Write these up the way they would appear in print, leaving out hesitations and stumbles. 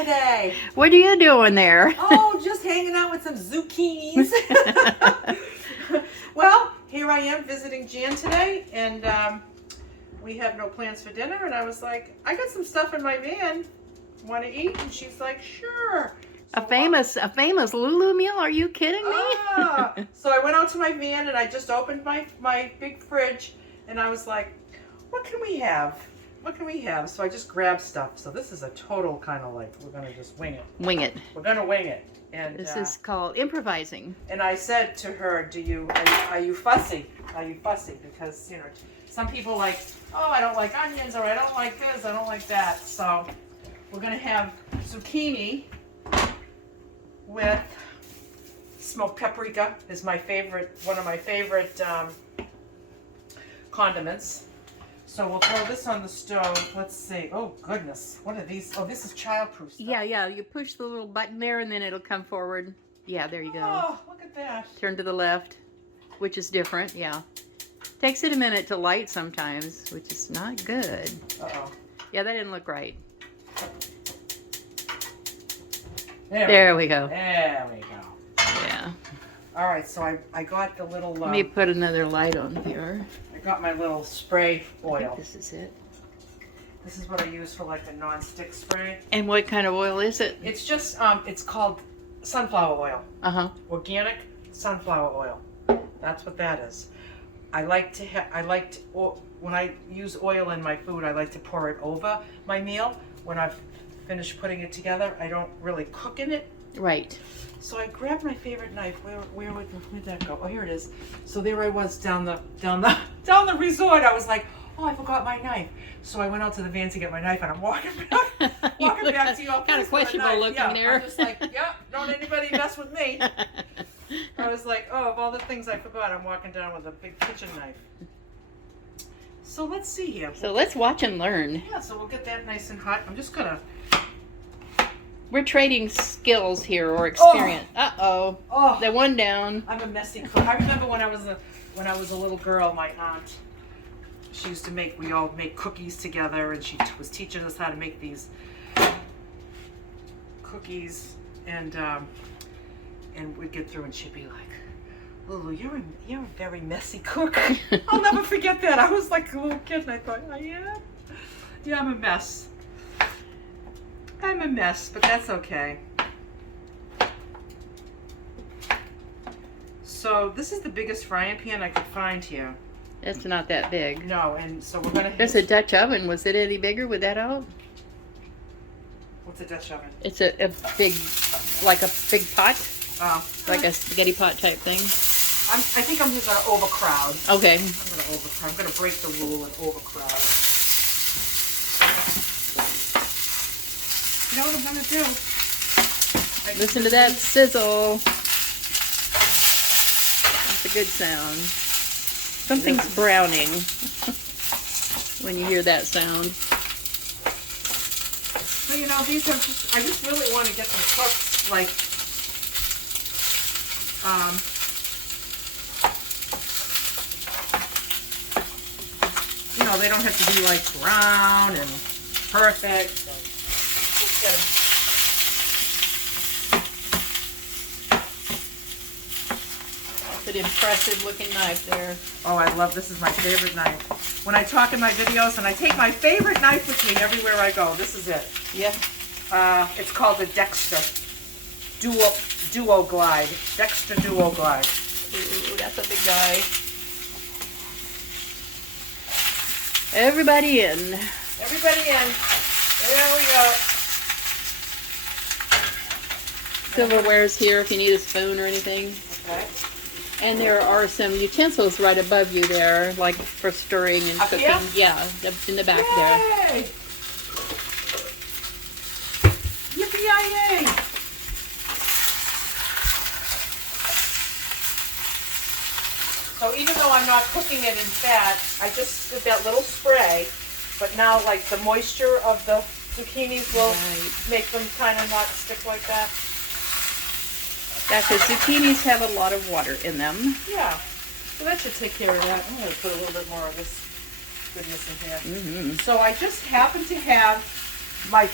today? What are you doing there? Oh, just hanging out with some zucchinis. Well, here I am visiting Jan today, and we have no plans for dinner. And I was like, I got some stuff in my van. Want to eat? And she's like, sure. A famous Lulu meal? Are you kidding me? So I went out to my van and I just opened my big fridge, and I was like, what can we have? What can we have? So I just grabbed stuff. So this is a total kind of like, we're gonna just wing it. Wing it. We're gonna wing it. And This is called improvising. And I said to her, are you fussy? Are you fussy? Because, you know, some people like, oh, I don't like onions, or I don't like this, I don't like that. So we're gonna have zucchini with smoked paprika is my favorite, one of my favorite condiments. So we'll throw this on the stove. Let's see. Oh goodness, what are these? Oh, this is childproof stuff. Yeah. You push the little button there, and then it'll come forward. Yeah, there you go. Oh, look at that. Turn to the left, which is different. Yeah. Takes it a minute to light sometimes, which is not good. Uh-oh. Yeah, that didn't look right. There we go. There we go. Yeah. All right, so I got the little. Let me put another light on here. I got my little spray I oil. think this is it. This is what I use for like the non-stick spray. And what kind of oil is it? It's just it's called sunflower oil. Organic sunflower oil. That's what that is. I like to when I use oil in my food, I like to pour it over my meal. When I've finished putting it together, I don't really cook in it. Right. So I grabbed my favorite knife. Where'd that go? Oh, here it is. So there I was down the resort. I was like, oh, I forgot my knife. So I went out to the van to get my knife, and I'm walking back to your place. Kind of questionable looking there. I'm just like, yeah, don't anybody mess with me. I was like, oh, of all the things I forgot, I'm walking down with a big kitchen knife. So let's see here. So let's watch and learn. Yeah, so we'll get that nice and hot. I'm just gonna. We're trading skills here, or experience. Uh-oh. Oh. The one down. I'm a messy cook. I remember when I was a little girl, my aunt, she used to we all make cookies together, and she was teaching us how to make these cookies, and we'd get through, and she'd be like, Lulu, you're a very messy cook. I'll never forget that. I was like a little kid, and I thought, oh yeah? Yeah, I'm a mess. I'm a mess, but that's okay. So this is the biggest frying pan I could find here. It's not that big. No, and so we're gonna. There's a Dutch oven. Was it any bigger? Would that out? What's a Dutch oven? It's a big, like a big pot. Oh. Like a spaghetti pot type thing. I think I'm just gonna overcrowd. Okay. I'm gonna break the rule and overcrowd. You know what I'm gonna do? Listen to that sizzle. That's a good sound. Something's browning when you hear that sound. So you know, these are just. I just really want to get them cooked, like. You know, they don't have to be like brown and perfect. So just get them. That's an impressive looking knife there. Oh, I love this. Is my favorite knife. When I talk in my videos, and I take my favorite knife with me everywhere I go. This is it. Yeah. It's called the Dexter Duo Glide. Dexter Duo Glide. Ooh, that's a big guy. Everybody in. Everybody in. There we go. Silverware's here if you need a spoon or anything. Okay. And there are some utensils right above you there, like for stirring and cooking. Here? Yeah, in the back there. Yay! Yippee-yay! So even though I'm not cooking it in fat, I just did that little spray, but now like the moisture of the zucchinis will make them kind of not stick like that. Yeah, because zucchinis have a lot of water in them. Yeah, so that should take care of that. I'm going to put a little bit more of this goodness in here. Mm-hmm. So I just happen to have my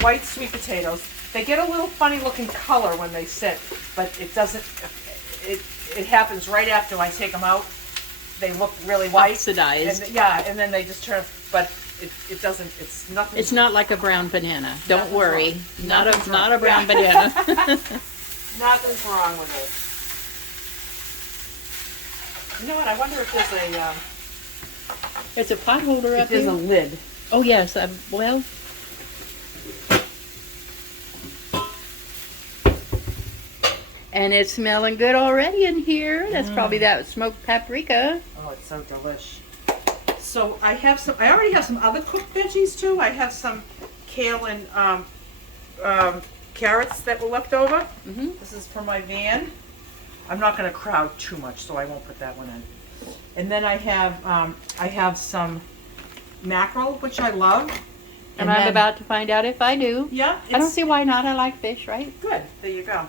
white sweet potatoes, they get a little funny looking color when they sit, but it doesn't, it happens right after I take them out. They look really white. Oxidized. And, yeah, and then they just turn, but it doesn't, it's nothing. It's not like a brown banana. Don't Nothing's worry. wrong. Not Nothing's a wrong. brown Yeah. banana. Nothing's wrong with it. You know what? I wonder if there's a There's a pot holder up there's here. a lid. Oh yes. Well. And it's smelling good already in here. That's probably that smoked paprika. Oh, it's so delish. So I have some. I already have some other cooked veggies too. I have some kale and carrots that were left over. Mhm. This is for my van. I'm not going to crowd too much, so I won't put that one in. And then I have some mackerel, which I love. And I'm about to find out if I do. Yeah, I don't see why not. I like fish, right? Good. There you go.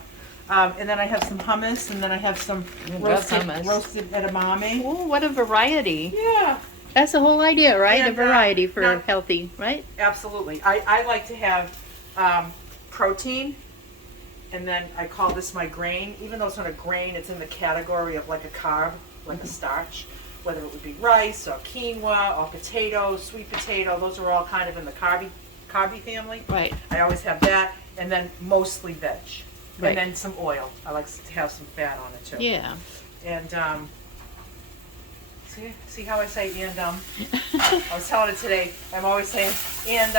And then I have some hummus, and then I have some love hummus. roasted edamame. Oh, what a variety. Yeah, That's the whole idea, right? And, a variety for now- healthy, right? absolutely. I like to have protein, and then I call this my grain. Even though it's not a grain, it's in the category of like a carb, like a starch. Whether it would be rice or quinoa or potato, sweet potato, those are all kind of in the carby family. Right. I always have that, and then mostly veg. Right. And then some oil. I like to have some fat on it too. Yeah. And see how I say and I was telling it today. I'm always saying and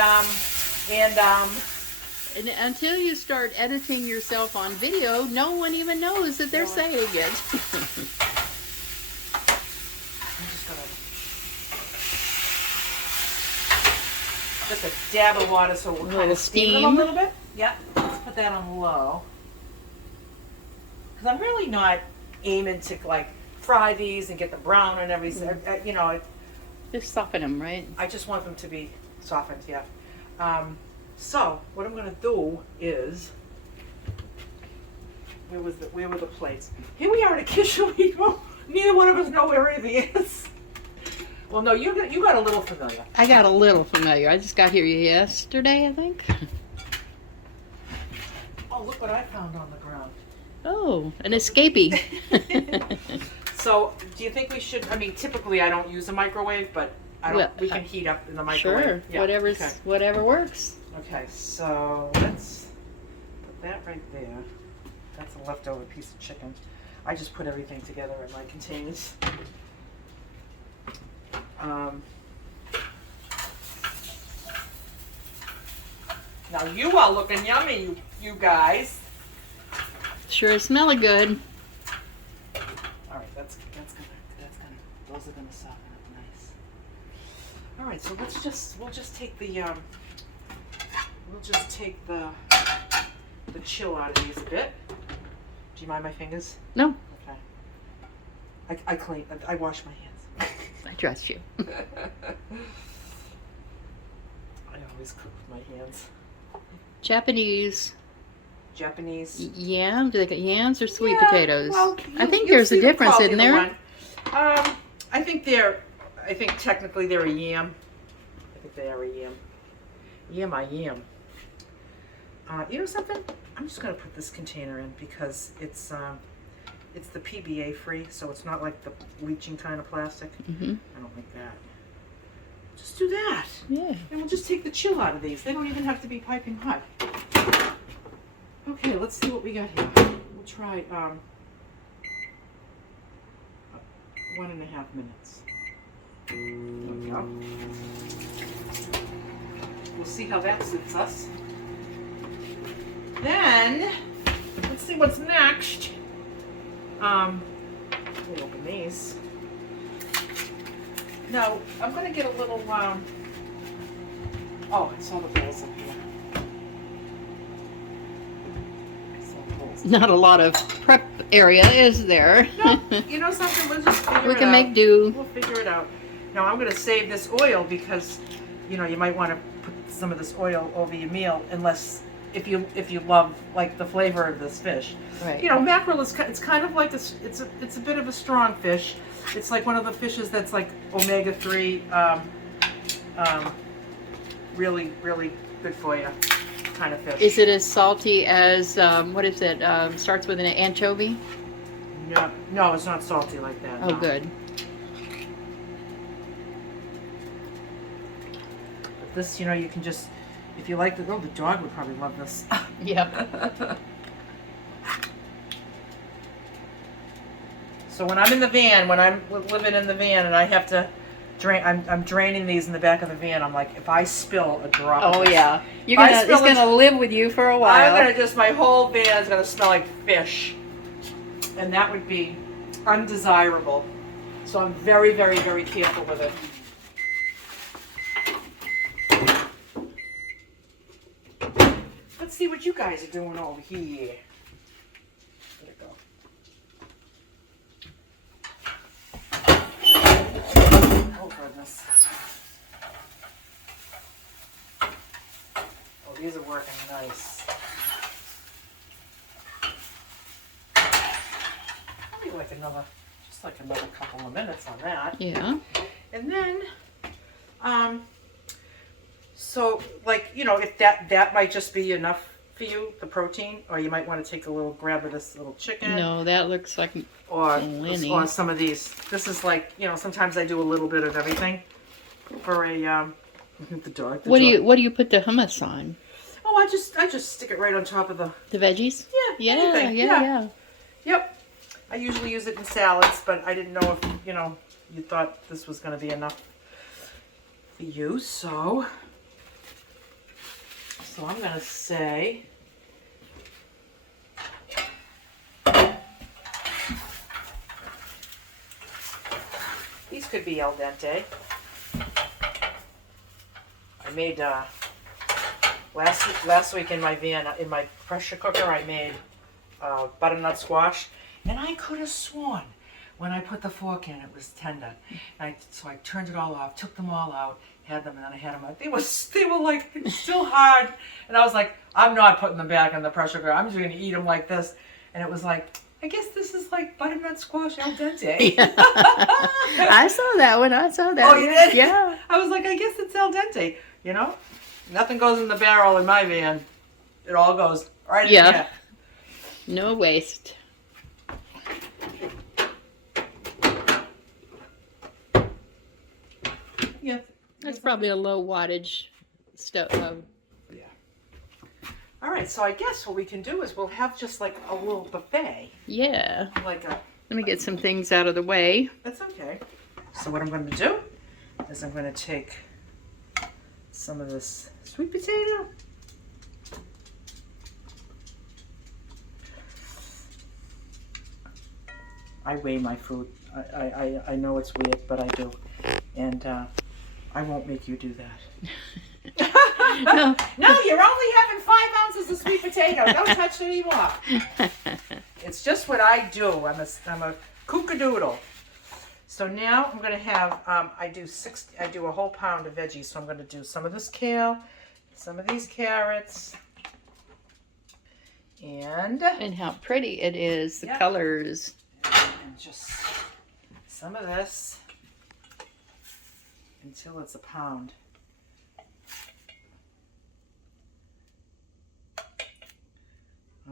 And until you start editing yourself on video, no one even knows that they're No. saying it. I'm just a dab of water so we'll kind Little of steam them steam. a little bit. Yeah, let's put that on low. Because I'm really not aiming to like fry these and get the brown and everything. You know, Just soften them, right? I just want them to be softened, yeah. So what I'm going to do is, where were the plates? Here we are at a kitchen. Neither one of us know where anything is. Well, no, you got a little familiar. I got a little familiar. I just got here yesterday, I think. Oh, look what I found on the ground. Oh, an escapee. So, do you think we should? I mean, typically I don't use a microwave, but Well, we can heat up in the microwave. Sure, Yeah, whatever's okay. whatever works. Okay, so let's put that right there. That's a leftover piece of chicken. I just put everything together in my containers. Now you are looking yummy, you guys. Sure is smelling good. All right, that's gonna those are gonna soften up nice. All right, so we'll just take the chill out of these a bit. Do you mind my fingers? No, Okay. I clean. I wash my hands. I trust you. I always cook with my hands. Japanese Japanese. yams, do they got yams or sweet Yeah, potatoes? well, I think you'll there's see a them difference, called isn't either there? one. I think technically they're a yam. I think they are a yam. Yam, I yam. You know something? I'm just gonna put this container in because it's the PBA free, so it's not like the bleaching kind of plastic. Mm-hmm. I don't like that. Just do that. Yeah. And we'll just take the chill out of these. They don't even have to be piping hot. Okay, let's see what we got here. We'll try 1.5 minutes. There we go. We'll see how that suits us. Then, let's see what's next. We'll open these. Now, I'm going to get a little, oh, I saw the bowls up here. I saw the bowls. Not a lot of prep area, is there? No, you know something? We'll just figure it out. We can make do. We'll figure it out. Now, I'm going to save this oil because, you know, you might want to put some of this oil over your meal unless, if you love, like, the flavor of this fish. Right. You know, mackerel it's kind of like it's a bit of a strong fish. It's like one of the fishes that's like omega-3, really, really good for you kind of fish. Is it as salty as, what is it, starts with an anchovy? No, no, it's not salty like that. Oh, no. good. But this, you know, you can just, if you like the, oh, the dog would probably love this. Yep. So when I'm in the van, when I'm living in the van and I have to drain, I'm draining these in the back of the van. I'm like, if I spill a drop of Oh this, yeah, If I it's spill gonna live with you for a while. I'm gonna just, my whole van is gonna smell like fish. And that would be undesirable. So I'm very, very, very careful with it. Let's see what you guys are doing over here. There you go. Oh goodness. Oh, these are working nice. Probably like another, just like another couple of minutes on that. Yeah. And then, so like, you know, if that might just be enough for you, the protein, or you might want to take a little grab of this little chicken. No, that looks like Or plenty. some of these. This is like, you know, sometimes I do a little bit of everything for a the dog. What do you put the hummus on? Oh, I just stick it right on top of the The veggies? yeah anything. Yeah. Yep. I usually use it in salads, but I didn't know if, you know, you thought this was going to be enough for you, so I'm going to say these could be al dente. I made last week in my van, in my pressure cooker, I made butternut squash, and I could have sworn when I put the fork in it was tender. So I turned it all off, took them all out, had them, and then I had them out. They were like still hard, and I was like, I'm not putting them back in the pressure cooker. I'm just gonna eat them like this. And it was like, I guess this is like butternut squash al dente. Yeah. I saw that one. Oh, you did? Yeah. I was like, I guess it's al dente. You know, nothing goes in the barrel in my van. It all goes right in there. No waste. Yeah. That's probably a low wattage stove. Yeah. All right, so I guess what we can do is we'll have just like a little buffet. Yeah. Like a. Let me get some things out of the way. That's okay. So what I'm going to do is I'm going to take some of this sweet potato. I weigh my food. I know it's weird, but I do. And I won't make you do that. No. No, you're only having 5 ounces of sweet potato. Don't touch it anymore. It's just what I do. I'm a kookadoodle. So now I'm going to have, I do a whole pound of veggies. So I'm going to do some of this kale, some of these carrots, and how pretty it is, the Yep. colors. and just some of this until it's a pound.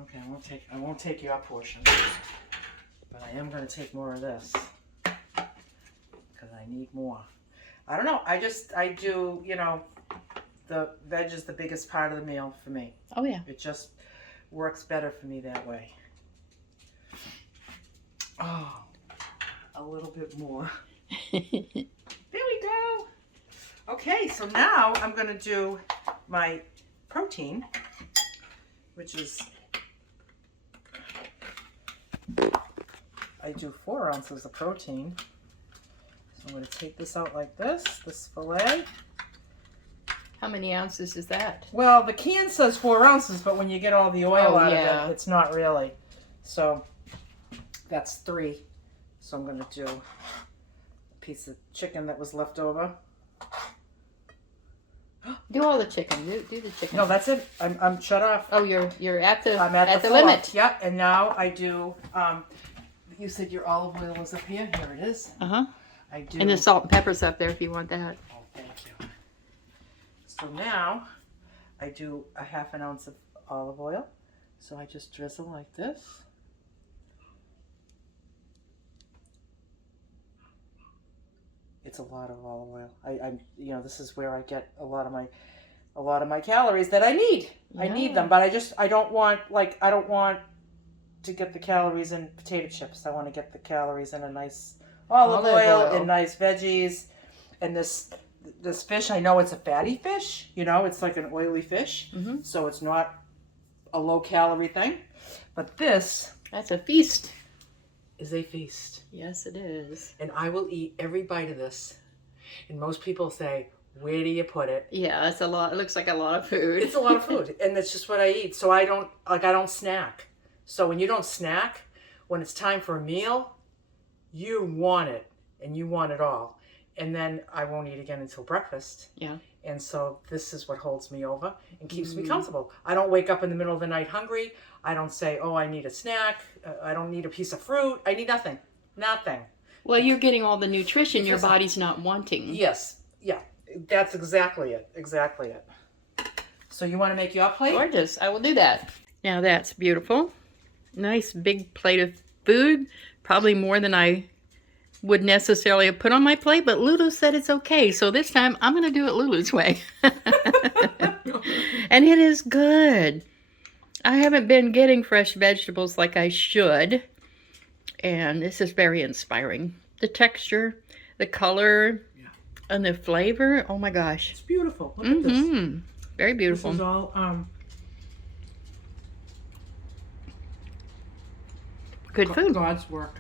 Okay, I won't take your portion, but I am going to take more of this because I need more. I don't know. I do, you know, the veg is the biggest part of the meal for me. Oh yeah. It just works better for me that way. Oh, a little bit more. There we go. Okay, so now I'm going to do my protein, which is, I do 4 ounces of protein. So I'm going to take this out like this fillet. How many ounces is that? Well, the can says 4 ounces, but when you get all the oil out yeah. of it, it's not really. So that's 3. So I'm going to do a piece of chicken that was left over. Do all the chicken. Do the chicken. No, that's it. I'm shut off. Oh, you're at the I'm at the limit. Yep. And now I do. You said your olive oil was up here. Here it is. Uh-huh. I do. And the salt and pepper's up there if you want that. Oh, thank you. So now I do a half an ounce of olive oil. So I just drizzle like this. It's a lot of olive oil. I'm this is where I get a lot of my calories that I need. Yeah. I need them, but I don't want to get the calories in potato chips. I want to get the calories in a nice olive oil and nice veggies. And this fish, I know it's a fatty fish. It's like an oily fish, so it's not a low calorie thing. But that's a feast. Is a feast. Yes, it is. And I will eat every bite of this. And most people say, where do you put it? Yeah, that's a lot. It looks like a lot of food. It's a lot of food, and that's just what I eat. So I don't snack. So when you don't snack, when it's time for a meal, you want it, and you want it all. And then I won't eat again until breakfast. Yeah. And so this is what holds me over and keeps me comfortable. I don't wake up in the middle of the night hungry. I don't say, oh, I need a snack. I don't need a piece of fruit. I need nothing. Nothing. Well, you're getting all the nutrition your body's not wanting. Yes. Yeah. That's exactly it. Exactly it. So you want to make your plate? Gorgeous. I will do that. Now that's beautiful. Nice big plate of food. Probably more than I would necessarily have put on my plate, but Lulu said it's okay. So this time I'm going to do it Lulu's way. And it is good. I haven't been getting fresh vegetables like I should. And this is very inspiring. The texture, the color, and the flavor. Oh my gosh. It's beautiful. Look at this. Very beautiful. This is all good food. God's work.